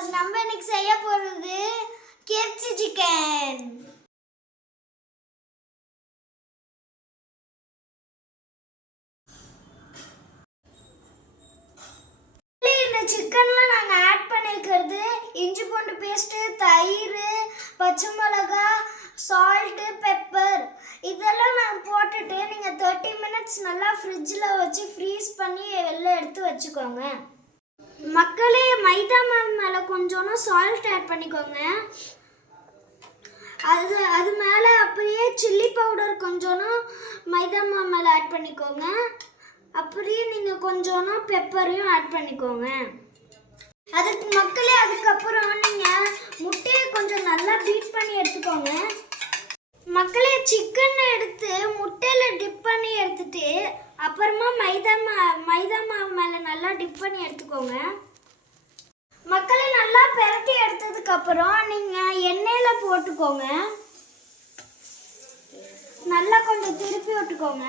Viewers, நம்ம இன்னைக்கு செய்ய போறது KFC சிக்கன். இந்த சிக்கன்ல நாங்க ஆட் பண்ணிக்கிறது இஞ்சி பூண்டு பேஸ்ட், தயிர், பச்சை மிளகாய், சால்ட், பெப்பர் இதெல்லாம் நான் போட்டுட்டு நீங்க 30 minutes நல்லா ஃப்ரிட்ஜில் வச்சு ஃப்ரீஸ் பண்ணி வெளில எடுத்து வச்சுக்கோங்க. மக்களே, மைதா மாவு மேலே கொஞ்சோன்னு சால்ட் ஆட் பண்ணிக்கோங்க. அது மேலே அப்படியே சில்லி பவுடர் கொஞ்சோன்னு மைதா மாவு மேலே ஆட் பண்ணிக்கோங்க. அப்படியே நீங்கள் கொஞ்சோன்னு பெப்பரையும் ஆட் பண்ணிக்கோங்க. அதுக்கப்புறம் நீங்கள் முட்டையை கொஞ்சம் நல்லா பீட் பண்ணி எடுத்துக்கோங்க. மக்களே, சிக்கன் எடுத்து முட்டையில் டிப் பண்ணி எடுத்துட்டு அப்புறமா மைதா மாவு மேலே நல்லா டிப் பண்ணி எடுத்துக்கோங்க. மக்களே, நல்லா பெரட்டி எடுத்ததுக்கப்புறம் நீங்கள் எண்ணெயில் போட்டுக்கோங்க. நல்லா கொஞ்சம் திருப்பி விட்டுக்கோங்க.